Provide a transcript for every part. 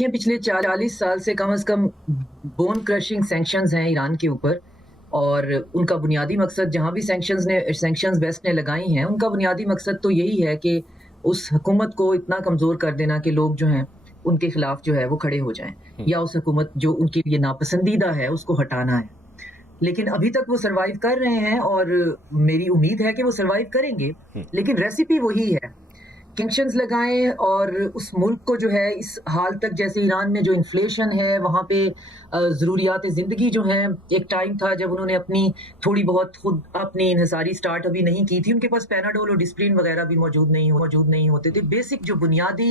دیکھیں پچھلے 40 سال سے کم از کم بون کرشنگ سینکشنز ہیں ایران کے اوپر، اور ان کا بنیادی مقصد جہاں بھی سینکشنز ویسٹ نے لگائی ہیں، ان کا بنیادی مقصد تو یہی ہے کہ اس حکومت کو اتنا کمزور کر دینا کہ لوگ جو ہیں ان کے خلاف جو ہے وہ کھڑے ہو جائیں، یا اس حکومت جو ان کے لیے ناپسندیدہ ہے اس کو ہٹانا ہے۔ لیکن ابھی تک وہ سروائیو کر رہے ہیں، اور میری امید ہے کہ وہ سروائیو کریں گے، لیکن ریسیپی وہی ہے، سینکشنز لگائیں اور اس ملک کو جو ہے اس حال تک، جیسے ایران میں جو انفلیشن ہے وہاں پہ ضروریات زندگی جو ہیں، ایک ٹائم تھا جب انہوں نے اپنی تھوڑی بہت خود اپنی انحصاری سٹارٹ ابھی نہیں کی تھی، ان کے پاس پیناڈول اور ڈسپرین وغیرہ بھی موجود نہیں ہوتے تھے، بیسک جو بنیادی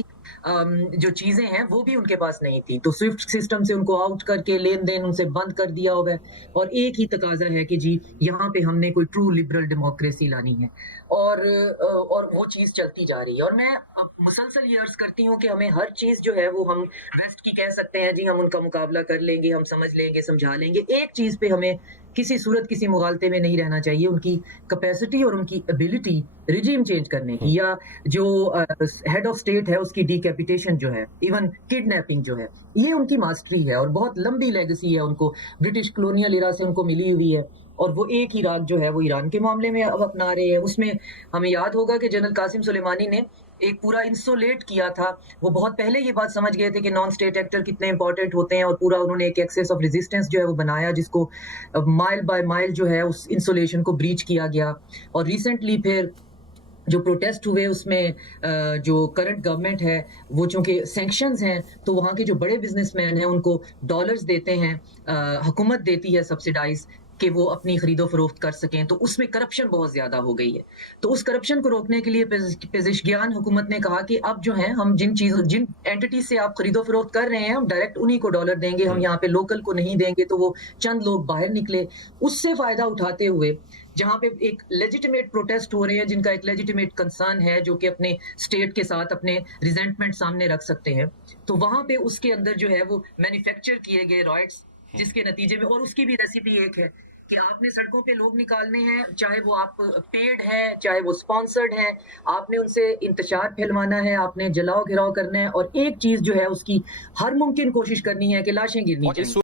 جو چیزیں ہیں وہ بھی ان کے پاس نہیں تھی، تو سوئفٹ سسٹم سے ان کو آؤٹ کر کے لین دین ان سے بند کر دیا ہوگا، اور ایک ہی تقاضا ہے کہ جی یہاں پہ ہم نے کوئی ٹرو لبرل ڈیموکریسی لانی ہے، اور وہ چیز چلتی جا رہی ہے۔ اور میں اب مسلسل یہ عرض کرتی ہوں کہ ہمیں ہر چیز جو ہے وہ ہم ویسٹ کی کہہ سکتے ہیں، جی ہم ان کا مقابلہ کر لیں گے، ہم سمجھ لیں گے، سمجھا لیں گے، ایک چیز پہ ہمیں کسی صورت کسی مغالطے میں نہیں رہنا چاہیے، ان کی کیپیسٹی اور ان کی ایبلٹی رجیم چینج کرنے کی، یا جو ہیڈ آف سٹیٹ ہے اس کی ڈیکیپیٹیشن جو ہے، ایون کڈنیپنگ جو ہے، یہ ان کی ماسٹری ہے، اور بہت لمبی لیگسی ہے ان کو، برٹش کلونیل ایرا سے ان کو ملی ہوئی ہے، اور وہ ایک ہی راگ جو ہے وہ ایران کے معاملے میں اب اپنا رہے ہیں۔ اس میں ہمیں یاد ہوگا کہ جنرل قاسم سلیمانی نے ایک پورا انسولیٹ کیا تھا، وہ بہت پہلے یہ بات سمجھ گئے تھے کہ نان سٹیٹ ایکٹر کتنے امپورٹنٹ ہوتے ہیں، اور پورا انہوں نے ایک ایکسس آف ریزسٹنس جو ہے وہ بنایا، جس کو مائل بائی مائل جو ہے اس انسولیشن کو بریچ کیا گیا۔ اور ریسنٹلی پھر جو پروٹیسٹ ہوئے اس میں جو کرنٹ گورنمنٹ ہے وہ چونکہ سینکشنز ہیں، تو وہاں کے جو بڑے بزنس مین ہیں ان کو ڈالرز دیتے ہیں، حکومت دیتی ہے سبسیڈائز، کہ وہ اپنی خرید و فروخت کر سکیں، تو اس میں کرپشن بہت زیادہ ہو گئی ہے۔ تو اس کرپشن کو روکنے کے لیے پزشکیان حکومت نے کہا کہ اب جو ہیں ہم جن اینٹیٹی سے آپ خرید و فروخت کر رہے ہیں ہم ڈائریکٹ انہی کو ڈالر دیں گے، ہم یہاں پہ لوکل کو نہیں دیں گے، تو وہ چند لوگ باہر نکلے، اس سے فائدہ اٹھاتے ہوئے جہاں پہ ایک لیجیٹیمیٹ پروٹیسٹ ہو رہے ہیں، جن کا ایک لیجیٹیمیٹ کنسرن ہے، جو کہ اپنے اسٹیٹ کے ساتھ اپنے ریزنٹمنٹ سامنے رکھ سکتے ہیں، تو وہاں پہ اس کے اندر جو ہے وہ مینوفیکچر کیے گئے رائٹس، جس کے نتیجے میں، اور اس کی بھی ریسیپی ایک ہے کہ آپ نے سڑکوں پہ لوگ نکالنے ہیں، چاہے وہ آپ پیڈ ہیں چاہے وہ سپانسرڈ ہیں، آپ نے ان سے انتشار پھیلوانا ہے، آپ نے جلاؤ گھراؤ کرنا ہے، اور ایک چیز جو ہے اس کی ہر ممکن کوشش کرنی ہے کہ لاشیں گرنی چاہیے۔